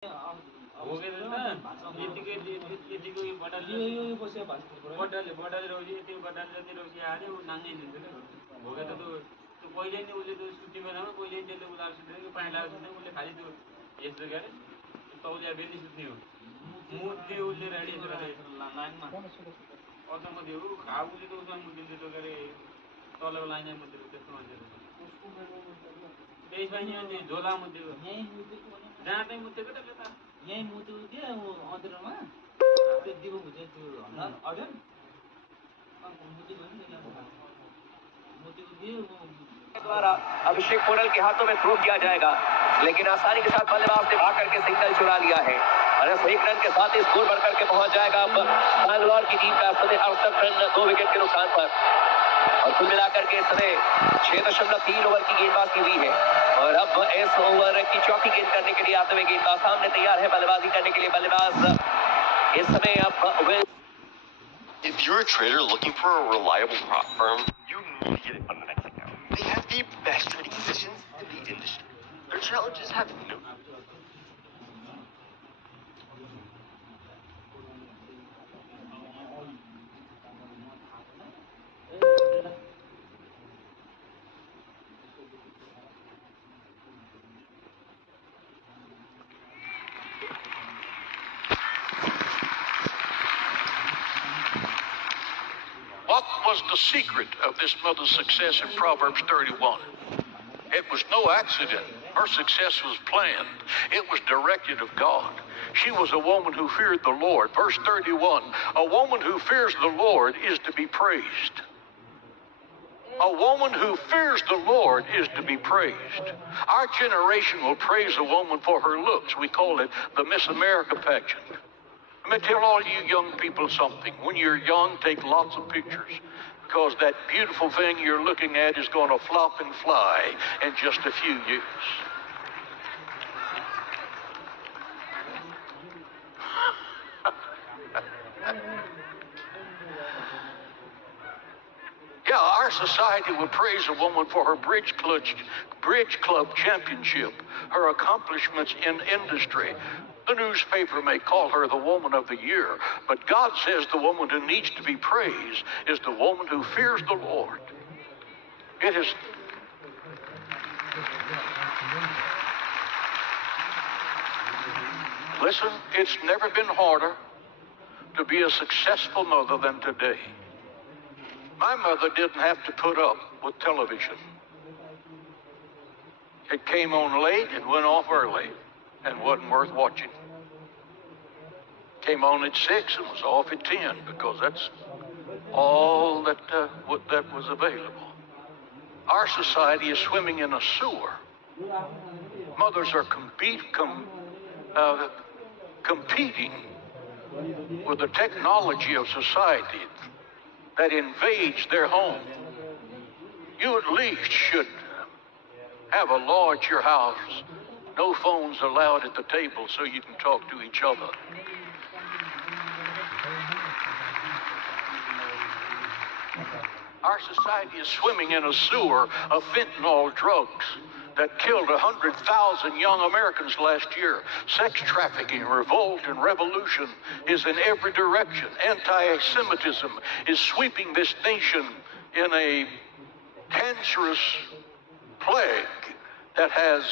हो गए ना यतिकै यतिको यो बटाले रौसी यति बटाले जति रौसी आयो ऊ नाङ्गै दिन्छ क्या भोगे त त्यो पहिले नै उसले त्यो सुत्ने बेलामा पहिले त्यसले उलाएर सुत्दैन पानी लगाएर सुत्दैन उसले खालि त्यो यस्तो के अरे तौलिया बेनी सुत्ने हो मुद्दे उसले रेडी लाइनमा अचम्म थियो उसले त उसमा मुद्दिन्छ त्यो के अरे तलको लाइनमा मुद्दिन्छ त्यस्तो मान्छेहरू त्यसमा यहाँ झोला मुद्देको जहाँ चाहिँ मुद्देको त यहीँ मुद्देको थियो अँध्रोमा त्यो दिगो भुजे त्यो अड्यो द्वारा अभिषेक पोरल के हाथों में थ्रो किया जाएगा, लेकिन आसानी के साथ बल्लेबाज ने भाग करके सिग्नल चुरा लिया है और 1 रन के साथ ही स्कोर बढ़कर के पहुंच जाएगा अब बैंगलोर की टीम का समय 68 रन 2 विकेट के नुकसान पर। और कुल मिलाकर के समय 6.3 ओवर की गेंदबाजी हुई है और अब इस ओवर की चौथी गेंद करने के लिए आते हुए गेंदबाज सामने तैयार है बल्लेबाजी करने के लिए। बल्लेबाज इस समय अब If you're a trader looking for a reliable prop firm, you need to get it on Mexico. They have the best trading conditions in the industry. Their challenges have no. What was the secret of this mother's success in Proverbs 31? It was no accident. Her success was planned. It was directed of God. She was a woman who feared the Lord. Verse 31, a woman who fears the Lord is to be praised. A woman who fears the Lord is to be praised. Our generation will praise a woman for her looks. We call it the Miss America pageant. Let me tell all you young people something. When you're young, take lots of pictures, because that beautiful thing you're looking at is going to flop and fly in just a few years. Yeah, our society would praise a woman for her bridge club championship, her accomplishments in industry. The newspaper may call her the woman of the year, but God says the woman who needs to be praised is the woman who fears the Lord. It is. Listen, it's never been harder to be a successful mother than today. My mother didn't have to put up with television. It came on late and went off early and wasn't worth watching. Came on at 6 and was off at 10 because that's all that was available. Our society is swimming in a sewer. Mothers are competing with the technology of society that invades their home. You at least should have a law at your house. No phones allowed at the table so you can talk to each other. Our society is swimming in a sewer of fentanyl drugs that killed 100,000 young Americans last year. Sex trafficking, revolt, and revolution is in every direction. Anti-Semitism is sweeping this nation in a cancerous plague that has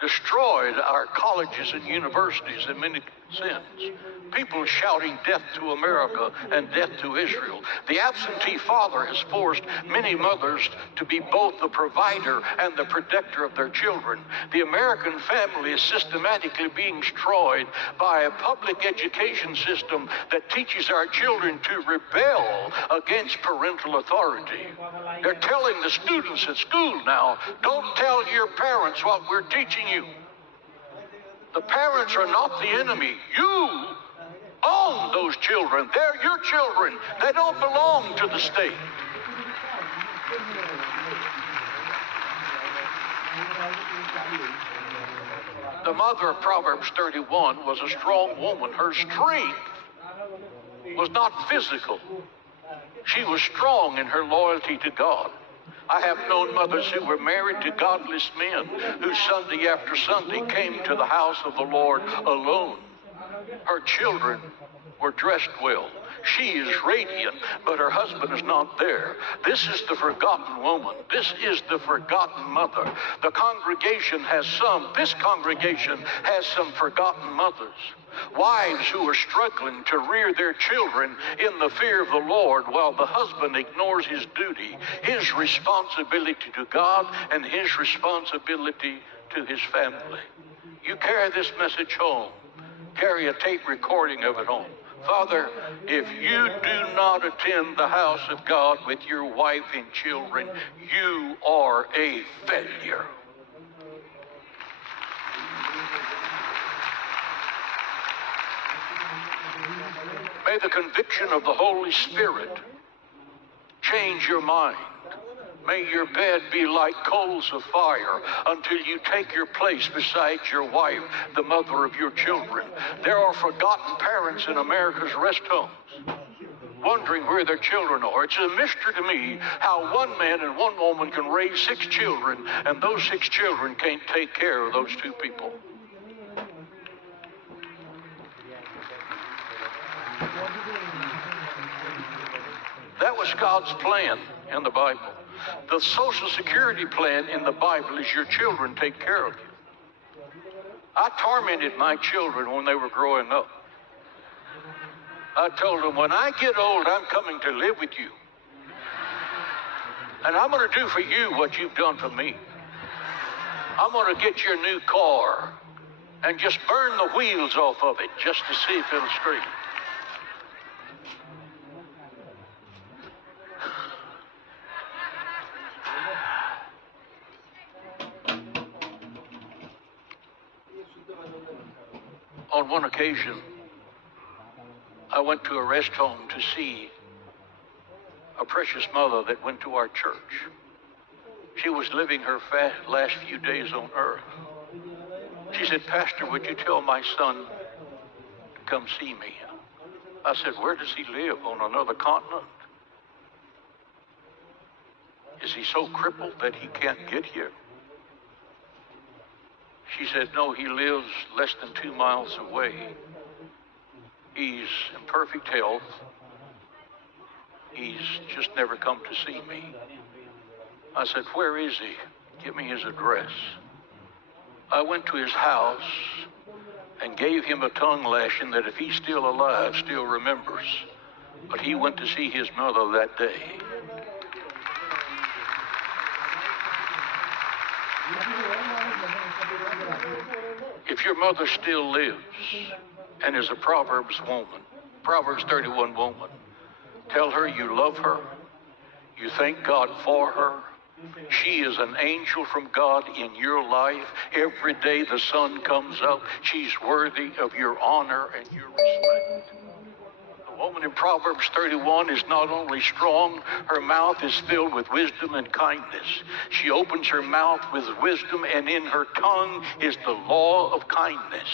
destroyed our colleges and universities in many sense. People shouting death to America and death to Israel. The absentee father has forced many mothers to be both the provider and the protector of their children. The American family is systematically being destroyed by a public education system that teaches our children to rebel against parental authority. They're telling the students at school now, don't tell your parents what we're teaching you. The parents are not the enemy. You own those children. They're your children. They don't belong to the state. The mother of Proverbs 31 was a strong woman. Her strength was not physical. She was strong in her loyalty to God. I have known mothers who were married to godless men who Sunday after Sunday came to the house of the Lord alone. Her children were dressed well. She is radiant, but her husband is not there. This is the forgotten woman. This is the forgotten mother. This congregation has some forgotten mothers. Wives who are struggling to rear their children in the fear of the Lord while the husband ignores his duty, his responsibility to God and his responsibility to his family. You carry this message home. Carry a tape recording of it home. Father, if you do not attend the house of God with your wife and children, you are a failure. May the conviction of the Holy Spirit change your mind. May your bed be like coals of fire until you take your place beside your wife, the mother of your children. There are forgotten parents in America's rest homes, wondering where their children are. It's a mystery to me how one man and one woman can raise 6 children, and those 6 children can't take care of those 2 people. That was God's plan in the Bible. The Social Security plan in the Bible is your children take care of you. I tormented my children when they were growing up. I told them, when I get old, I'm coming to live with you. And I'm going to do for you what you've done for me. I'm going to get you a new car and just burn the wheels off of it just to see if it'll scream. On one occasion, I went to a rest home to see a precious mother that went to our church. She was living her last few days on earth. She said, Pastor, would you tell my son to come see me? I said, where does he live? On another continent? Is he so crippled that he can't get here? She said, no, he lives less than 2 miles away. He's in perfect health. He's just never come to see me. I said, where is he? Give me his address. I went to his house and gave him a tongue lashing that if he's still alive, still remembers. But he went to see his mother that day. If your mother still lives and is a Proverbs woman, Proverbs 31 woman, tell her you love her, you thank God for her. She is an angel from God in your life. Every day the sun comes up, she's worthy of your honor and your respect. The woman in Proverbs 31 is not only strong, her mouth is filled with wisdom and kindness. She opens her mouth with wisdom, and in her tongue is the law of kindness.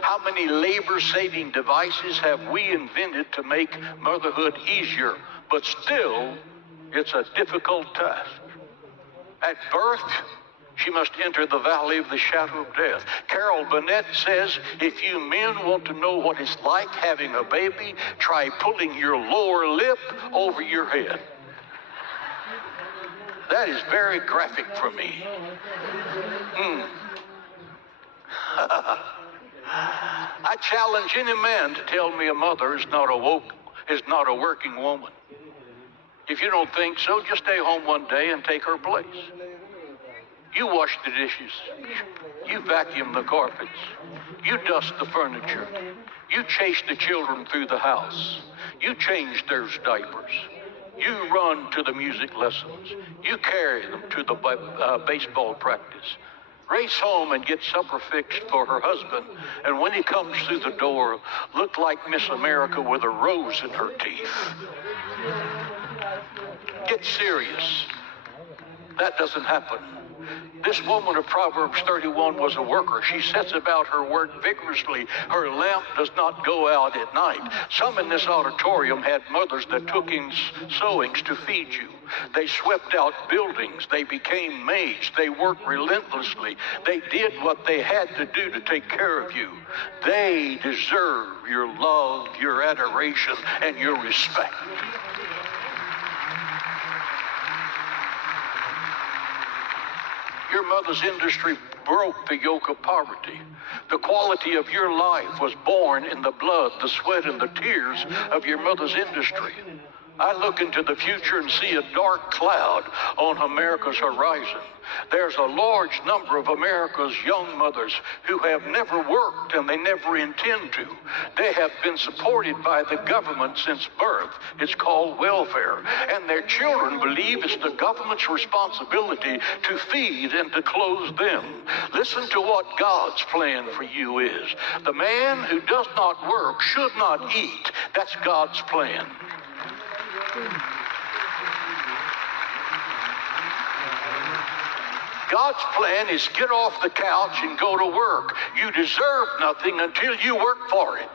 How many labor-saving devices have we invented to make motherhood easier? But still, it's a difficult task. At birth, she must enter the valley of the shadow of death. Carol Burnett says, if you men want to know what it's like having a baby, try pulling your lower lip over your head. That is very graphic for me. I challenge any man to tell me a mother is not a working woman. If you don't think so, just stay home one day and take her place. You wash the dishes. You vacuum the carpets. You dust the furniture. You chase the children through the house. You change their diapers. You run to the music lessons. You carry them to the baseball practice. Race home and get supper fixed for her husband. And when he comes through the door, look like Miss America with a rose in her teeth. Get serious. That doesn't happen. This woman of Proverbs 31 was a worker. She sets about her work vigorously. Her lamp does not go out at night. Some in this auditorium had mothers that took in sewings to feed you. They swept out buildings. They became maids. They worked relentlessly. They did what they had to do to take care of you. They deserve your love, your adoration, and your respect. Your mother's industry broke the yoke of poverty. The quality of your life was born in the blood, the sweat, and the tears of your mother's industry. I look into the future and see a dark cloud on America's horizon. There's a large number of America's young mothers who have never worked and they never intend to. They have been supported by the government since birth. It's called welfare. And their children believe it's the government's responsibility to feed and to clothe them. Listen to what God's plan for you is. The man who does not work should not eat. That's God's plan. God's plan is get off the couch and go to work. You deserve nothing until you work for it.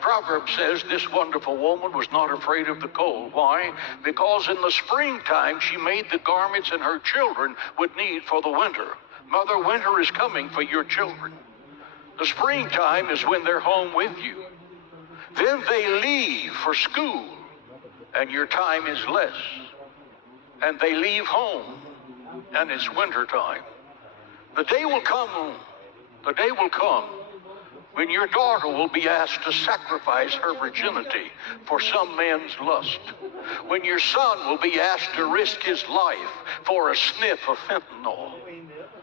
Proverbs says this wonderful woman was not afraid of the cold. Why? Because in the springtime she made the garments and her children would need for the winter. Mother, winter is coming for your children. The springtime is when they're home with you. Then they leave for school, and your time is less. And they leave home, and it's wintertime. The day will come when your daughter will be asked to sacrifice her virginity for some man's lust. When your son will be asked to risk his life for a sniff of fentanyl.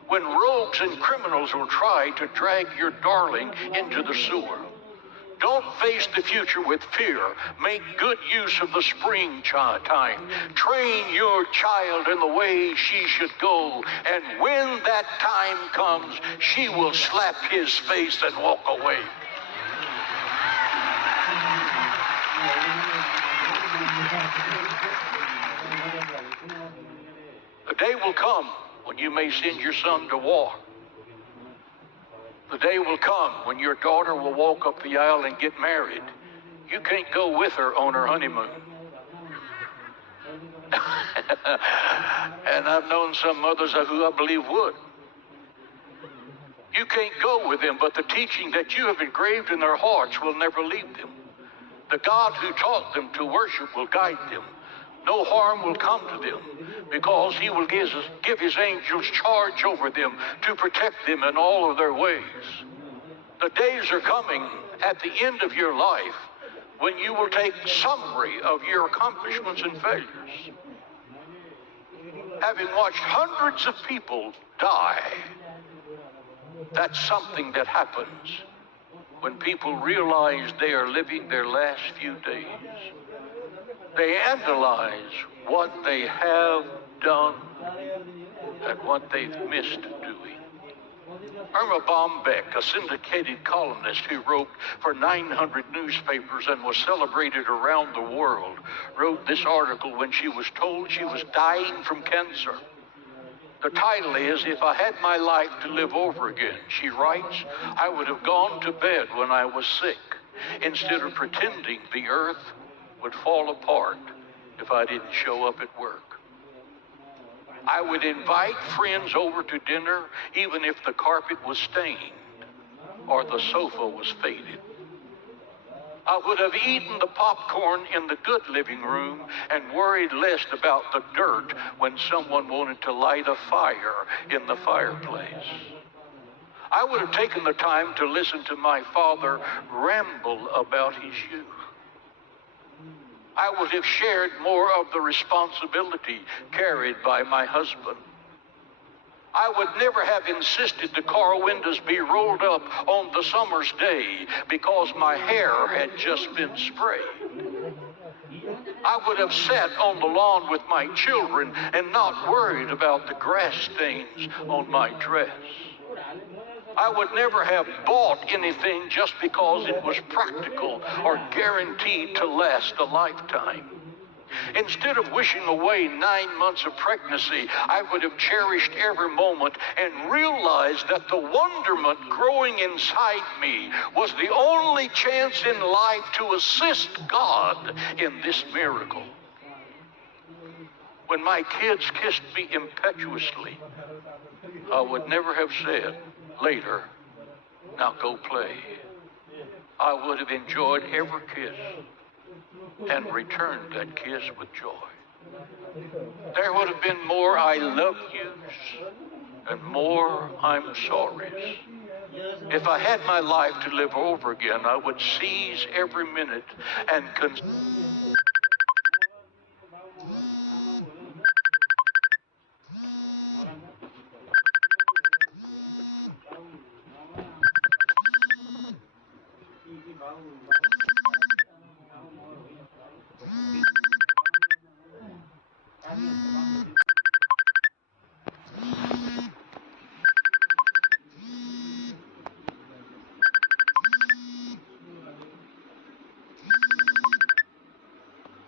When rogues and criminals will try to drag your darling into the sewer. Don't face the future with fear. Make good use of the spring time. Train your child in the way she should go. And when that time comes, she will slap his face and walk away. The day will come when you may send your son to war. The day will come when your daughter will walk up the aisle and get married. You can't go with her on her honeymoon. And I've known some mothers who I believe would. You can't go with them, but the teaching that you have engraved in their hearts will never leave them. The God who taught them to worship will guide them. No harm will come to them, because he will give his angels charge over them to protect them in all of their ways. The days are coming at the end of your life when you will take summary of your accomplishments and failures. Having watched hundreds of people die, that's something that happens when people realize they are living their last few days. They analyze what they have done and what they've missed doing. Irma Bombeck, a syndicated columnist who wrote for 900 newspapers and was celebrated around the world, wrote this article when she was told she was dying from cancer. The title is, "If I Had My Life to Live Over Again," she writes, "I would have gone to bed when I was sick instead of pretending the earth would fall apart if I didn't show up at work. I would invite friends over to dinner even if the carpet was stained or the sofa was faded. I would have eaten the popcorn in the good living room and worried less about the dirt when someone wanted to light a fire in the fireplace. I would have taken the time to listen to my father ramble about his youth. I would have shared more of the responsibility carried by my husband. I would never have insisted the car windows be rolled up on the summer's day because my hair had just been sprayed. I would have sat on the lawn with my children and not worried about the grass stains on my dress. I would never have bought anything just because it was practical or guaranteed to last a lifetime. Instead of wishing away 9 months of pregnancy, I would have cherished every moment and realized that the wonderment growing inside me was the only chance in life to assist God in this miracle. When my kids kissed me impetuously, I would never have said later, "Now go play." I would have enjoyed every kiss and returned that kiss with joy. There would have been more "I love yous" and more "I'm sorry." If I had my life to live over again, I would seize every minute and